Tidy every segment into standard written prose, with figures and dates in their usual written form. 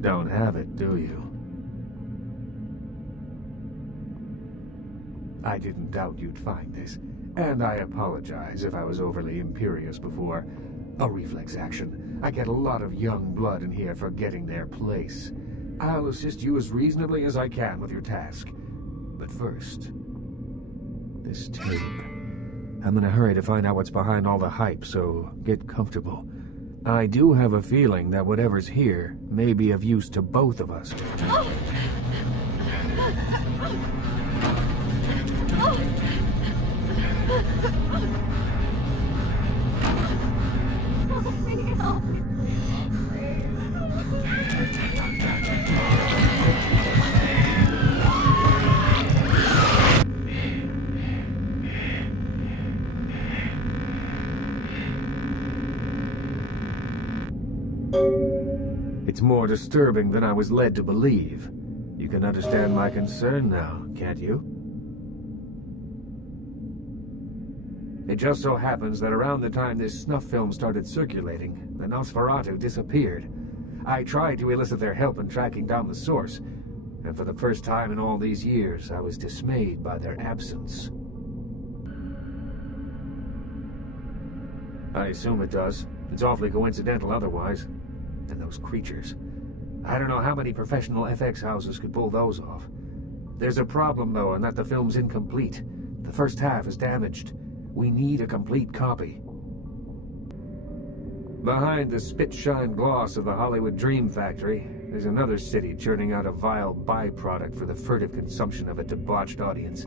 Don't have it, do you? I didn't doubt you'd find this, and I apologize if I was overly imperious before. A reflex action. I get a lot of young blood in here forgetting their place. I'll assist you as reasonably as I can with your task. But first, this tape. I'm in a hurry to find out what's behind all the hype, so get comfortable. I do have a feeling that whatever's here may be of use to both of us. It's more disturbing than I was led to believe. You can understand my concern now, can't you? It just so happens that around the time this snuff film started circulating, the Nosferatu disappeared. I tried to elicit their help in tracking down the source, and for the first time in all these years, I was dismayed by their absence. I assume it does. It's awfully coincidental otherwise. And those creatures. I don't know how many professional FX houses could pull those off. There's a problem, though, in that the film's incomplete. The first half is damaged. We need a complete copy. Behind the spit-shine gloss of the Hollywood Dream Factory, there's another city churning out a vile byproduct for the furtive consumption of a debauched audience.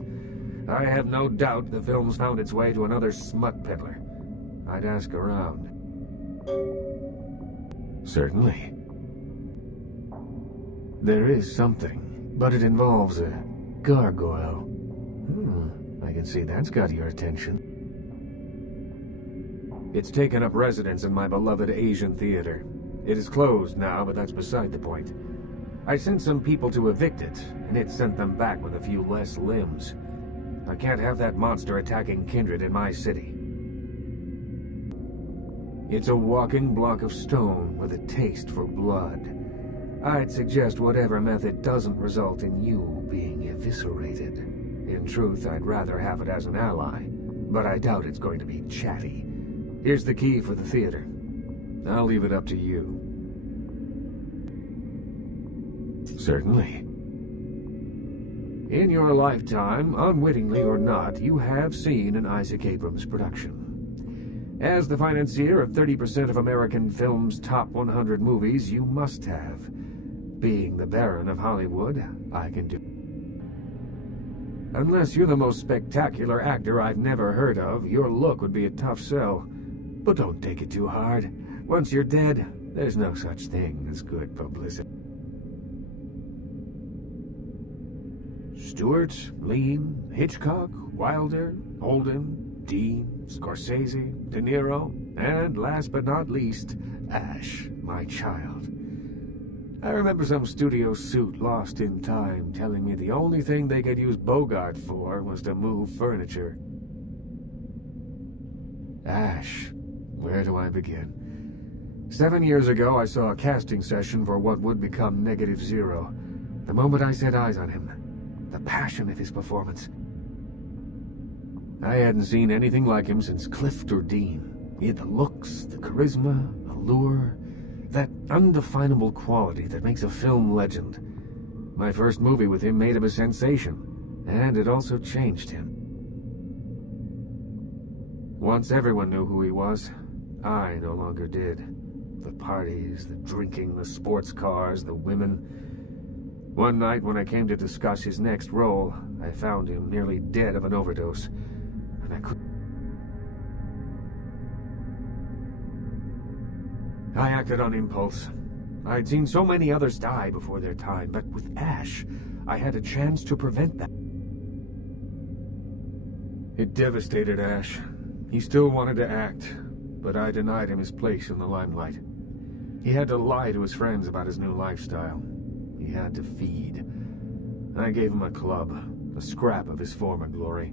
I have no doubt the film's found its way to another smut peddler. I'd ask around. Certainly. There is something, but it involves a gargoyle. I can see that's got your attention. It's taken up residence in my beloved Asian theater. It is closed now, but that's beside the point. I sent some people to evict it, and it sent them back with a few less limbs. I can't have that monster attacking kindred in my city. It's a walking block of stone with a taste for blood. I'd suggest whatever method doesn't result in you being eviscerated. In truth, I'd rather have it as an ally, but I doubt it's going to be chatty. Here's the key for the theater. I'll leave it up to you. Certainly. In your lifetime, unwittingly or not, you have seen an Isaac Abrams production. As the financier of 30% of American film's top 100 movies, you must have. Being the Baron of Hollywood, I can do. Unless you're the most spectacular actor I've never heard of, your look would be a tough sell. But don't take it too hard. Once you're dead, there's no such thing as good publicity. Stewart, Lean, Hitchcock, Wilder, Holden, Dean, Scorsese, De Niro, and last but not least, Ash, my child. I remember some studio suit lost in time telling me the only thing they could use Bogart for was to move furniture. Ash, where do I begin? 7 years ago, I saw a casting session for what would become Negative Zero. The moment I set eyes on him, the passion of his performance. I hadn't seen anything like him since Clift or Dean. He had the looks, the charisma, allure, that undefinable quality that makes a film legend. My first movie with him made him a sensation, and it also changed him. Once everyone knew who he was, I no longer did. The parties, the drinking, the sports cars, the women. One night when I came to discuss his next role, I found him nearly dead of an overdose. And I couldn't. I acted on impulse. I'd seen so many others die before their time, but with Ash, I had a chance to prevent that. It devastated Ash. He still wanted to act, but I denied him his place in the limelight. He had to lie to his friends about his new lifestyle. He had to feed. I gave him a club, a scrap of his former glory.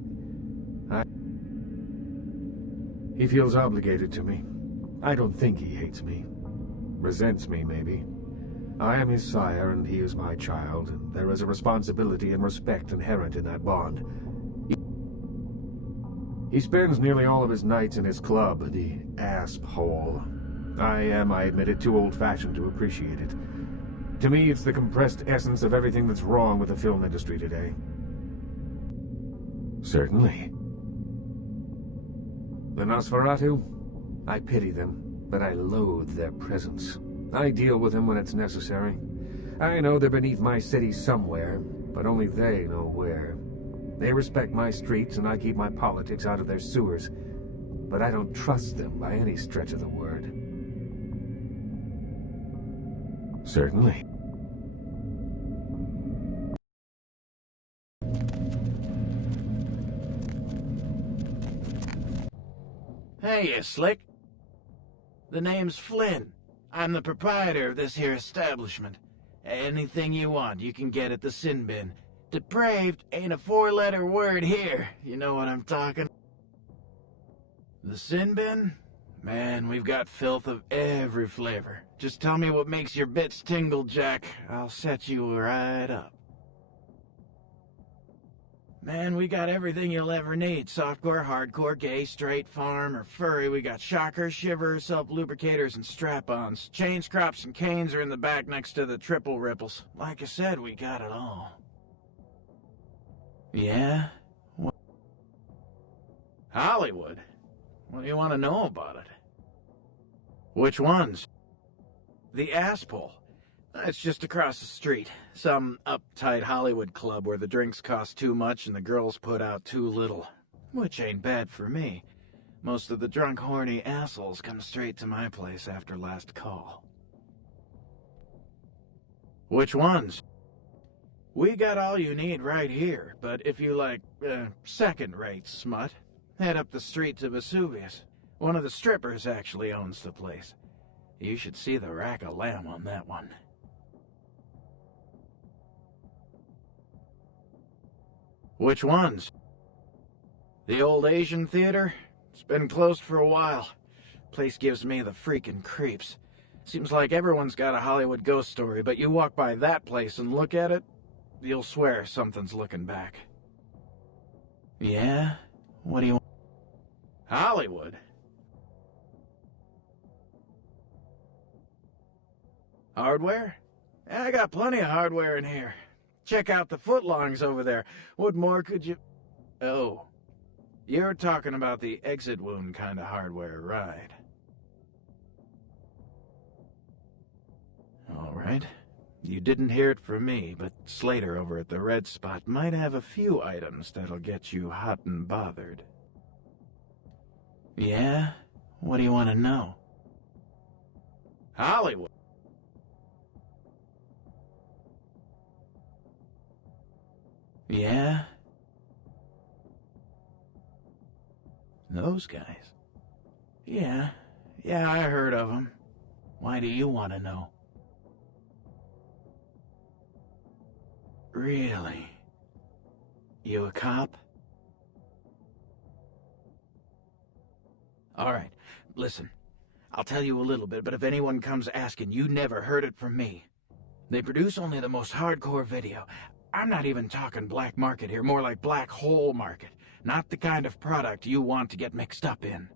He feels obligated to me. I don't think he hates me. Resents me, maybe. I am his sire, and he is my child, and there is a responsibility and respect inherent in that bond. He spends nearly all of his nights in his club, the Asp Hole. I admit it, too old-fashioned to appreciate it. To me, it's the compressed essence of everything that's wrong with the film industry today. Certainly. The Nosferatu? I pity them, but I loathe their presence. I deal with them when it's necessary. I know they're beneath my city somewhere, but only they know where. They respect my streets, and I keep my politics out of their sewers. But I don't trust them by any stretch of the word. Certainly. Hey, you slick. The name's Flynn. I'm the proprietor of this here establishment. Anything you want, you can get at the sin bin. Depraved ain't a four-letter word here. You know what I'm talking? The sin bin? Man, we've got filth of every flavor. Just tell me what makes your bits tingle, Jack. I'll set you right up. Man, we got everything you'll ever need. Softcore, hardcore, gay, straight, farm, or furry. We got shockers, shivers, self-lubricators, and strap-ons. Chains, crops, and canes are in the back next to the triple ripples. Like I said, we got it all. Yeah? What? Hollywood? What do you want to know about it? Which ones? The Asphole. It's just across the street. Some uptight Hollywood club where the drinks cost too much and the girls put out too little. Which ain't bad for me. Most of the drunk, horny assholes come straight to my place after last call. Which ones? We got all you need right here, but if you like, second-rate smut, head up the street to Vesuvius. One of the strippers actually owns the place. You should see the rack of lamb on that one. Which ones? The old Asian theater? It's been closed for a while. Place gives me the freaking creeps. Seems like everyone's got a Hollywood ghost story, but you walk by that place and look at it, you'll swear something's looking back. Yeah? What do you want? Hollywood? Hardware? Yeah, I got plenty of hardware in here. Check out the footlongs over there. What more could you... Oh. You're talking about the exit wound kind of hardware, right? All right. You didn't hear it from me, but Slater over at the Red Spot might have a few items that'll get you hot and bothered. Yeah? What do you want to know? Hollywood. Yeah? Those guys? Yeah, I heard of them. Why do you want to know? Really? You a cop? All right, listen. I'll tell you a little bit, but if anyone comes asking, you never heard it from me. They produce only the most hardcore video. I'm not even talking black market here, more like black hole market. Not the kind of product you want to get mixed up in.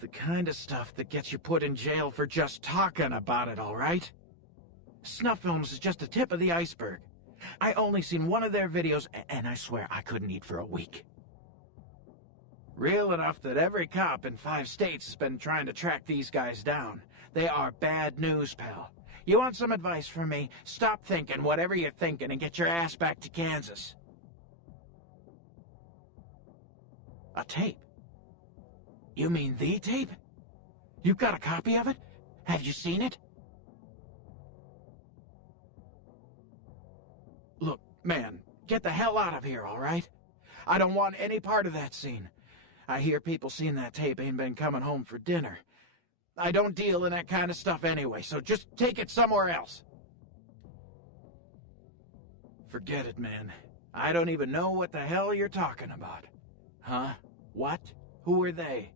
The kind of stuff that gets you put in jail for just talking about it, all right? Snuff films is just the tip of the iceberg. I only seen one of their videos, and I swear I couldn't eat for a week. Real enough that every cop in 5 states has been trying to track these guys down. They are bad news, pal. You want some advice from me? Stop thinking whatever you're thinking and get your ass back to Kansas. A tape? You mean the tape? You've got a copy of it? Have you seen it? Look, man, get the hell out of here, all right? I don't want any part of that scene. I hear people seeing that tape ain't been coming home for dinner. I don't deal in that kind of stuff anyway, so just take it somewhere else. Forget it, man. I don't even know what the hell you're talking about. Huh? What? Who are they?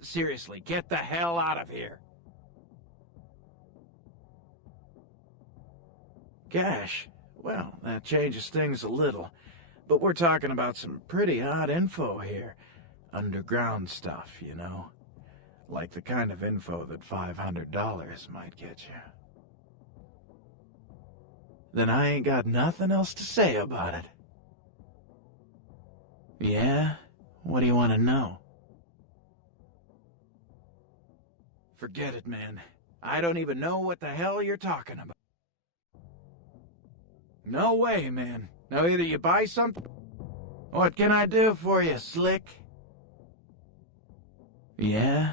Seriously, get the hell out of here. Cash? Well, that changes things a little. But we're talking about some pretty hot info here. Underground stuff, you know? Like the kind of info that $500 might get you. Then I ain't got nothing else to say about it. Yeah? What do you want to know? Forget it, man. I don't even know what the hell you're talking about. No way, man. Now either you buy something... What can I do for you, Slick? Yeah?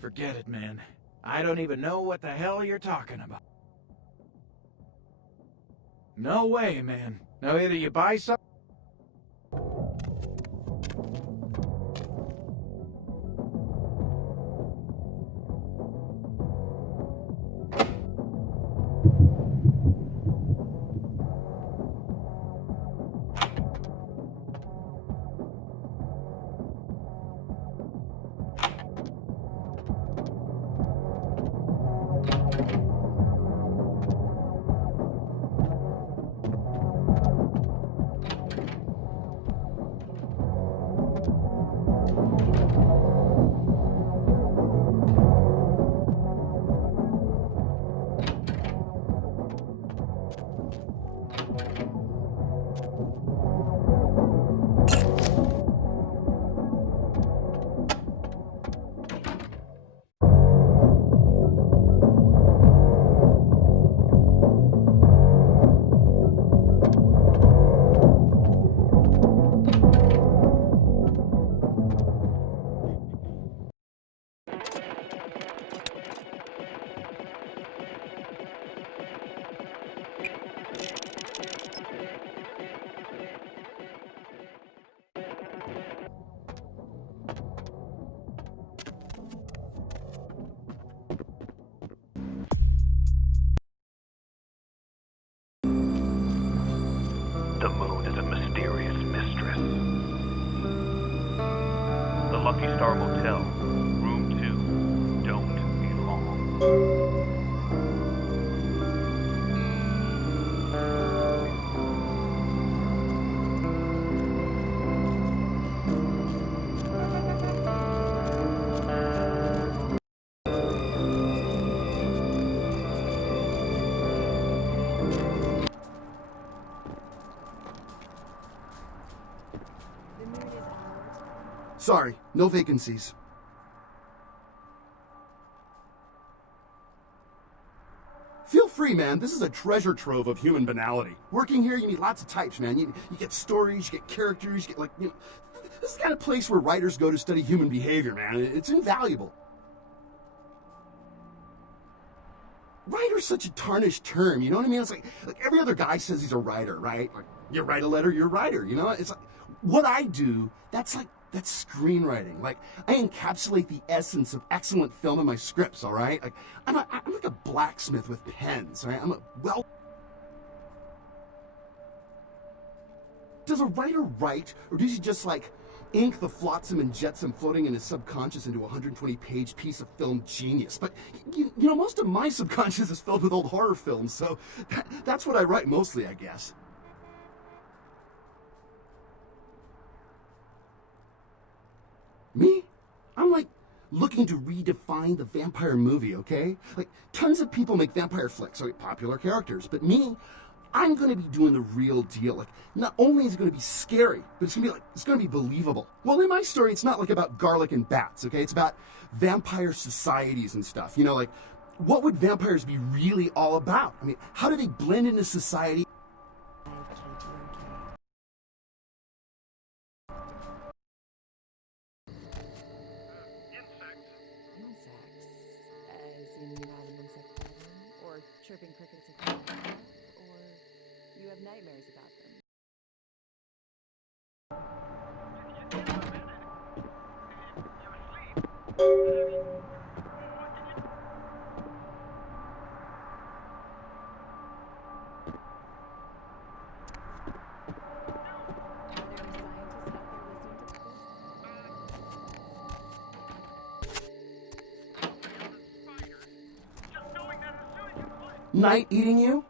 Forget it, man. I don't even know what the hell you're talking about. No way, man. Now either you buy something... The moon is a mysterious mistress. The Lucky Star Motel, room 2, don't be long. Sorry, no vacancies. Feel free, man. This is a treasure trove of human banality. Working here, you meet lots of types, man. You get stories, you get characters, you get, like, you know... This is the kind of place where writers go to study human behavior, man. It's invaluable. Writer's such a tarnished term, you know what I mean? It's like every other guy says he's a writer, right? Like, you write a letter, you're a writer, you know? It's like, what I do, that's screenwriting. Like, I encapsulate the essence of excellent film in my scripts, all right? Like, I'm like a blacksmith with pens, all right? Does a writer write, or does he just, like, ink the flotsam and jetsam floating in his subconscious into a 120-page piece of film genius? But, you know, most of my subconscious is filled with old horror films, so that's what I write mostly, I guess. Me? I'm like looking to redefine the vampire movie, okay? Like, tons of people make vampire flicks, like popular characters, but me, I'm gonna be doing the real deal. Like, not only is it gonna be scary, but it's gonna be believable. Well, in my story, it's not like about garlic and bats, okay? It's about vampire societies and stuff. You know, like, what would vampires be really all about? I mean, how do they blend into society? Chirping crickets at night, or you have nightmares about them. Night eating you?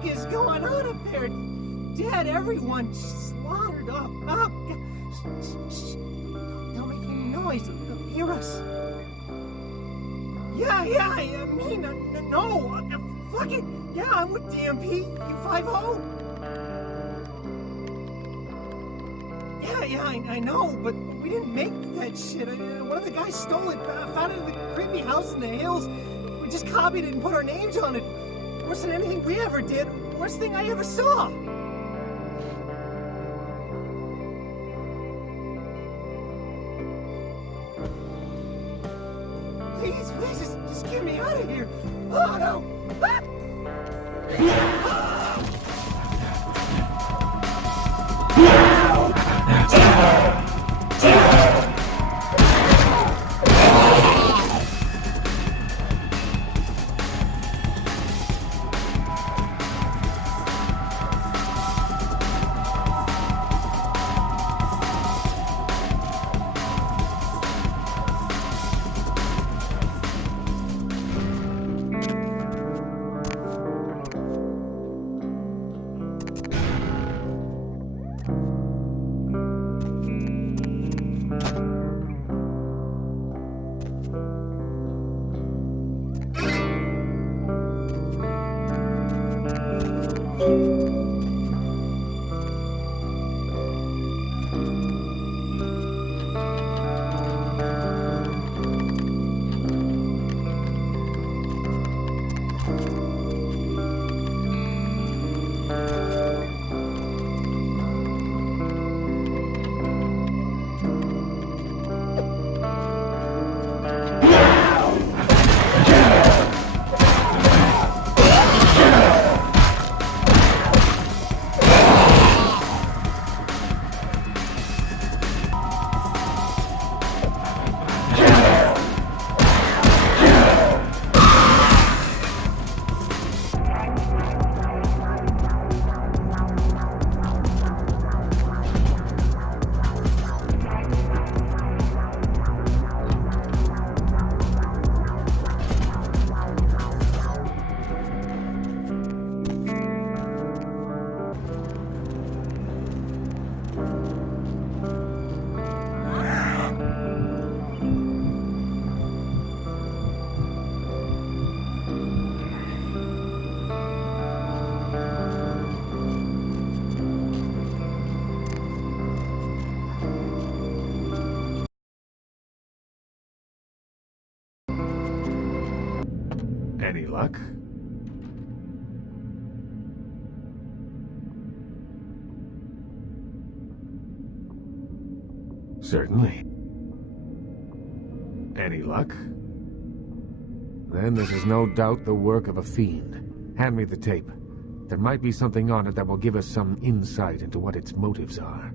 fuck is going on up there? Dad, everyone slaughtered. God. Shh. Don't make any noise. They'll hear us. Yeah, I mean, no. Fuck it. Yeah, I'm with DMP. U50. Yeah, I know, but we didn't make that shit. One of the guys stole it, found it in the creepy house in the hills. We just copied it and put our names on it. Worse than anything we ever did. Worst thing I ever saw. Please, just get me out of here. Oh, no. Ah! Any luck? Certainly. Any luck? Then this is no doubt the work of a fiend. Hand me the tape. There might be something on it that will give us some insight into what its motives are.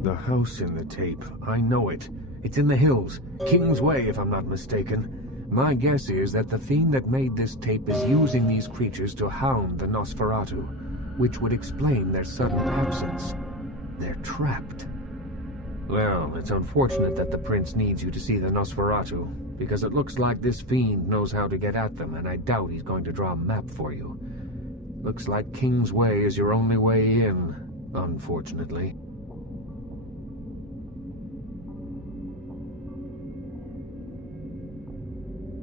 The house in the tape. I know it. It's in the hills. King's Way, if I'm not mistaken. My guess is that the fiend that made this tape is using these creatures to hound the Nosferatu, which would explain their sudden absence. They're trapped. Well, it's unfortunate that the prince needs you to see the Nosferatu, because it looks like this fiend knows how to get at them, and I doubt he's going to draw a map for you. Looks like King's Way is your only way in, unfortunately.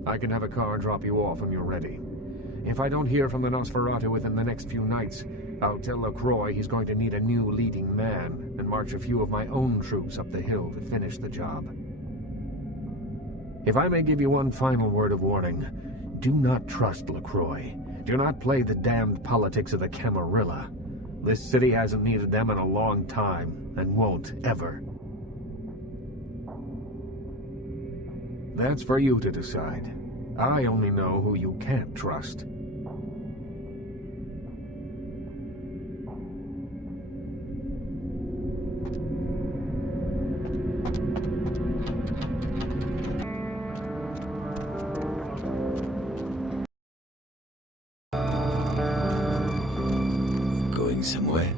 I can have a car drop you off when you're ready. If I don't hear from the Nosferatu within the next few nights, I'll tell LaCroix he's going to need a new leading man, and and march a few of my own troops up the hill to finish the job. If I may give you one final word of warning, do not trust LaCroix. Do not play the damned politics of the Camarilla. This city hasn't needed them in a long time, and won't ever. That's for you to decide. I only know who you can't trust. Going somewhere?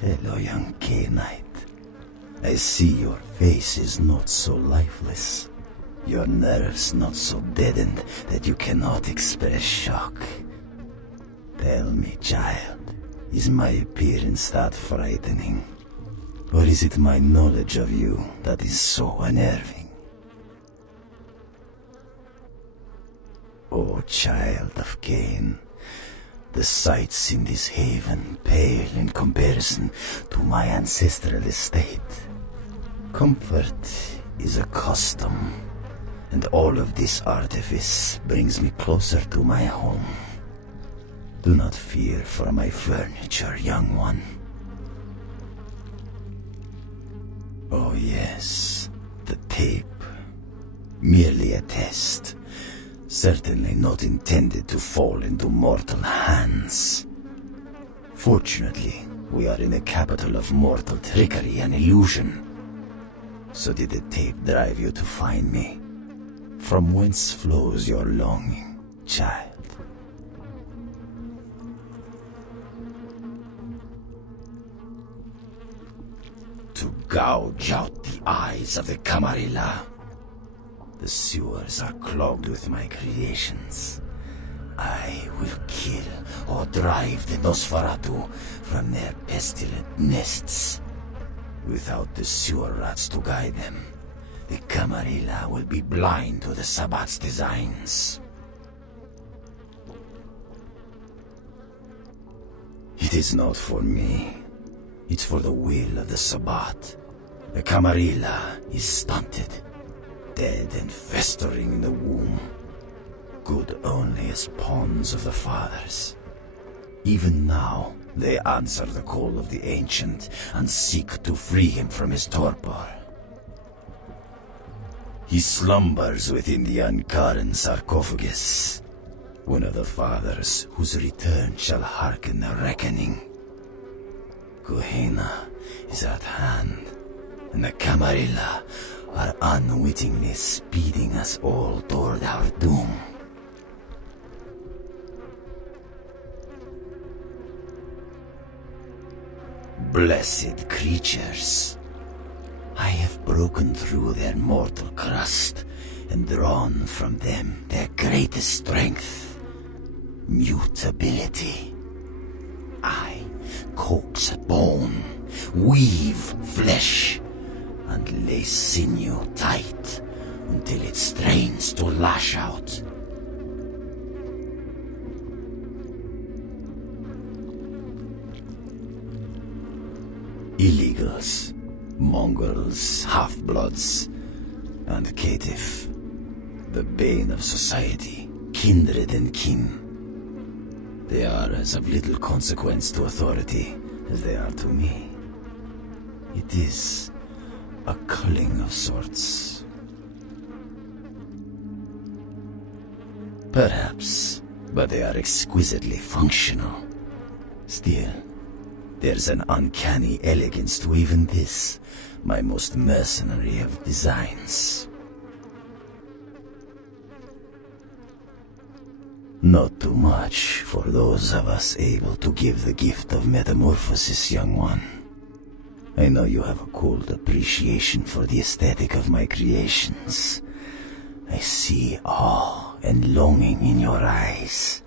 Hello, young K-Knight. I see your face is not so lifeless. Your nerves not so deadened that you cannot express shock. Tell me, child, is my appearance that frightening? Or is it my knowledge of you that is so unnerving? O child of Cain, the sights in this haven pale in comparison to my ancestral estate. Comfort is a custom, and all of this artifice brings me closer to my home. Do not fear for my furniture, young one. Oh yes, the tape. Merely a test. Certainly not intended to fall into mortal hands. Fortunately, we are in the capital of mortal trickery and illusion. So did the tape drive you to find me? From whence flows your longing, child? To gouge out the eyes of the Camarilla. The sewers are clogged with my creations. I will kill or drive the Nosferatu from their pestilent nests. Without the sewer rats to guide them, the Camarilla will be blind to the Sabbat's designs. It is not for me. It's for the will of the Sabbat. The Camarilla is stunted, dead and festering in the womb. Good only as pawns of the fathers. Even now, they answer the call of the Ancient and seek to free him from his torpor. He slumbers within the Ankaran sarcophagus, one of the fathers whose return shall hearken the reckoning. Gehenna is at hand, and the Camarilla are unwittingly speeding us all toward our doom. Blessed creatures. I have broken through their mortal crust and drawn from them their greatest strength, mutability. I coax bone, weave flesh, and lay sinew tight until it strains to lash out. Illegals, mongrels, half-bloods, and caitiff, the bane of society, kindred and kin. They are as of little consequence to authority as they are to me. It is a culling of sorts. Perhaps, but they are exquisitely functional. Still, there's an uncanny elegance to even this, my most mercenary of designs. Not too much for those of us able to give the gift of metamorphosis, young one. I know you have a cold appreciation for the aesthetic of my creations. I see awe and longing in your eyes.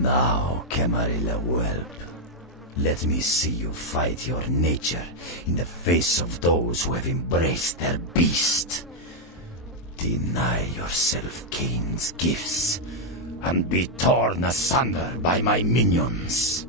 Now, Camarilla whelp, let me see you fight your nature in the face of those who have embraced their beast. Deny yourself Cain's gifts and be torn asunder by my minions.